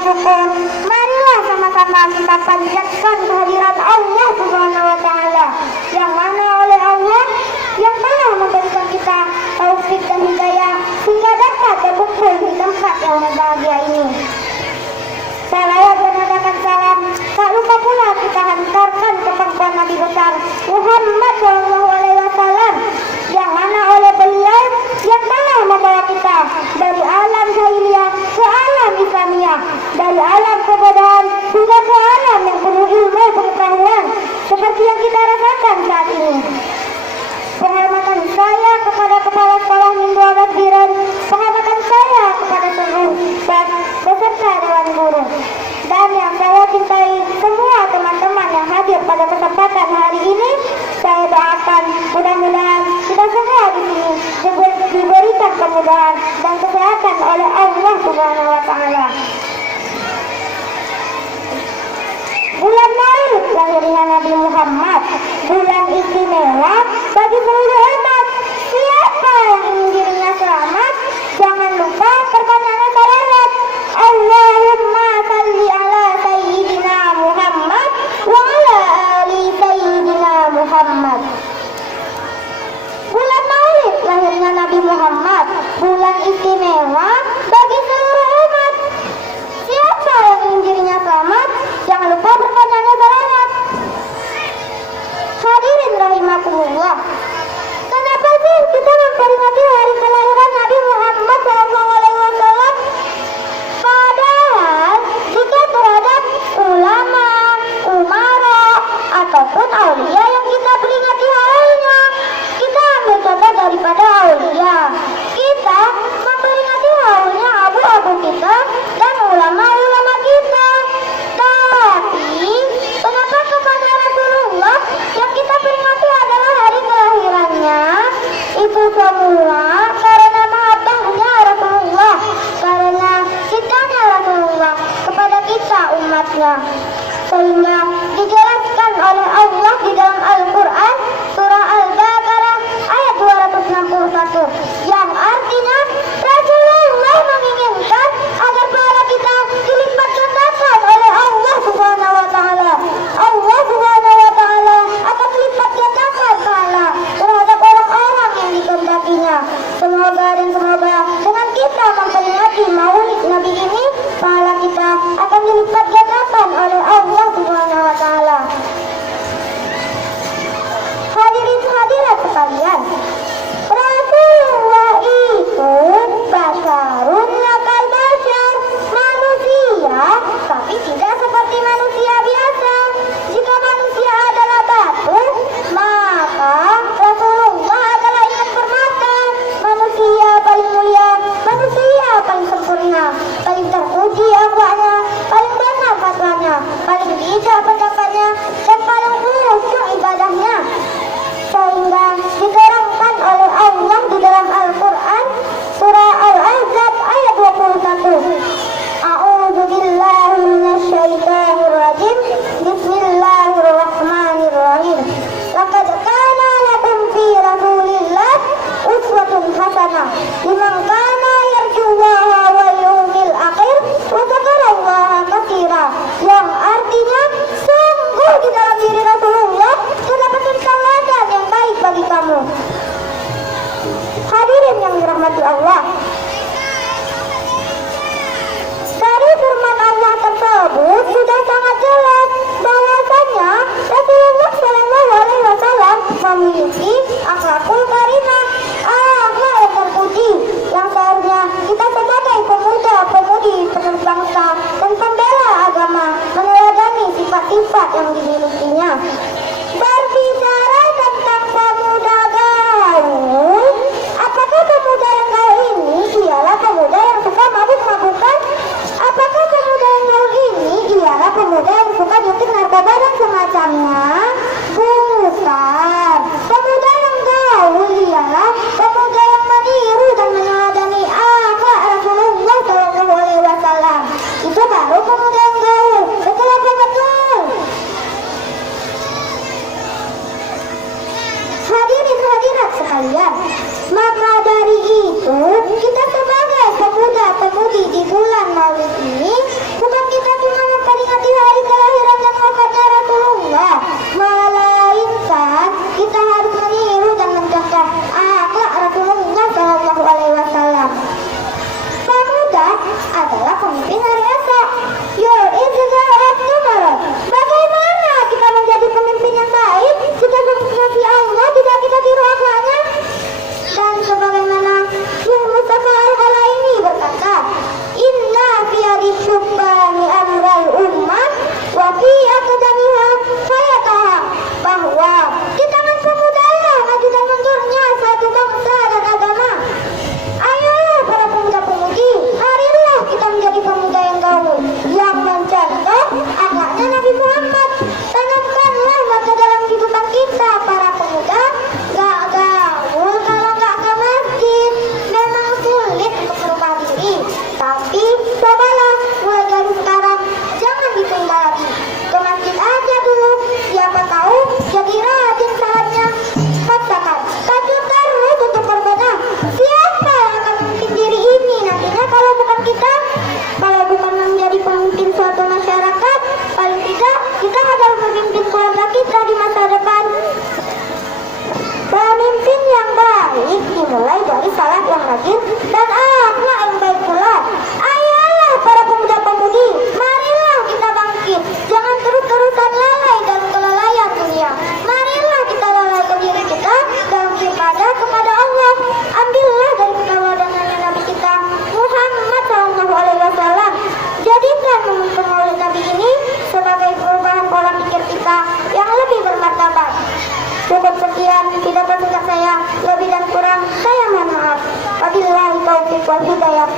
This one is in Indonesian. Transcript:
syukur. Marilah sama-sama kita panjatkan kehadiran Allah Subhanahu wa Ta'ala, yang mana oleh Allah yang telah memberikan kita taufik dan hidayah sehingga dapat berkumpul di tempat yang bahagia ini. Salawat dan adakan salam tak lupa pula kita hantarkan ke pangkuan Nabi besar Muhammad SAW, yang mana oleh beliau yang telah membawa kita dari alam jahiliyah ke alam Islamiyah, dari alam kebodohan hingga ke alam yang penuh ilmu pengetahuan seperti yang kita rasakan saat ini. Penghormatan saya kepada Kepala Sekolah Min 12 Biren, penghormatan saya kepada seluruh staf beserta Dewan Guru, dan yang saya cintai semua teman-teman yang hadir pada kesempatan hari ini. Saya doakan mudah-mudahan kita semua di sini diberikan kemudahan dan kesehatan oleh Allah Subhanahu wa Ta'ala. Bulan Maulid lahirnya Nabi Muhammad, bulan istimewa bagi seluruh umat. Siapa yang ingin dirinya selamat, jangan lupa perbanyakan salawat. Allahumma salli ala sayyidina Muhammad wa ala ali sayyidina Muhammad. Bulan Maulid lahirnya Nabi Muhammad, bulan istimewa bagi seluruh umat. Siapa yang ingin dirinya selamat, jangan lupa berbanyakan salawat. Hadirin rahimakumullah, kenapa sih kita memperingati hari kelahiran Nabi Muhammad SAW? Padahal jika terhadap ulama, umara, ataupun aulia yang kita peringati harinya, kita ambil contoh daripada aulia, kita memperingati harinya abu-abu kita dan ulama-ulama kita. Tapi kenapa kepada Rasulullah yang kita peringati adalah hari kelahirannya? Itu semua karena mahabbahnya Rasulullah, karena cintanya Rasulullah kepada kita umatnya. Sehingga dijelaskan oleh Allah di dalam Al-Quran surah Al-Baqarah ayat 261, yang artinya Rasulullah menginginkan agar pahala kita dilipat gandakan oleh Allah Subhanahu wa Ta'ala. Allah Subhanahu wa Ta'ala akan lipat gandakan pahala terhadap orang-orang yang dikehendakinya. Semoga dengan kita memperingati Maulid Nabi ini, pahala kita akan dilipat gandakan oleh Allah Subhanahu wa Ta'ala. Hadirin hadirat sekalian, Rasulullah itu basarun lakal basar, manusia tapi tidak seperti manusia biasa. Jika manusia adalah batu, maka Rasulullah adalah ingat permata. Manusia paling mulia, manusia paling sempurna, paling terpuji akhlaknya, paling benar fatwanya, paling bijak pendapatnya, dan paling khusyuk ibadahnya. Sehingga diterangkan oleh Allah di dalam Al-Quran surah Al-Ahzab ayat 21. A'udzu billahi minasyaitonir rajim. Bismillahirrahmanirrahim. Laqad kana lakum fi Rasulillah uswatun hasanah liman kana yarjullaha wal yawmil akhir wa dzakarallaha katsira. Yang artinya, sungguh di dalam diri Rasulullah terdapat tauladan yang baik bagi kamu. Hadirin yang dirahmati Allah, dari firman Allah tersebut sudah sangat jelas bahwasanya Rasulullah SAW memiliki akhlakul karimah, akhlak yang terpuji, yang seharusnya kita sebagai pemuda-pemudi penerus bangsa dan pembela agama meneladani sifat-sifat yang dimilikinya. Berbicara tentang pemuda gaul, apakah pemuda yang gaul ini ialah pemuda yang suka mabuk-mabukan? Apakah pemuda yang gaul ini ialah pemuda yang suka nyuntik narkoba dan semacamnya? Bukan. Pemuda yang gaul ialah pemuda yang meniru dan meneladani akhlak Rasulullah SAW. Itu baru pemuda yang gaul. Betul apa betul? Hadirin hadirat sekalian, maka dari itu kita sebagai pemuda-pemudi di bulan Maulid ini mulai dari salat yang rajin dan akhlak yang baik pula. Ayolah para pemuda-pemudi, marilah kita bangkit. Jangan terus-terusan lalai dalam kelalaian dunia. Marilah kita lalaikan diri kita dalam ibadah kepada Allah. Ambillah dari keteladanan Nabi kita Muhammad SAW. Jadikan momentum Maulid Nabi ini sebagai perubahan pola pikir kita yang lebih bermartabat. Cukup sekian pidato singkat saya, lebih dan kurang saya mohon maaf. Wabillahi taufiq wal hidayah.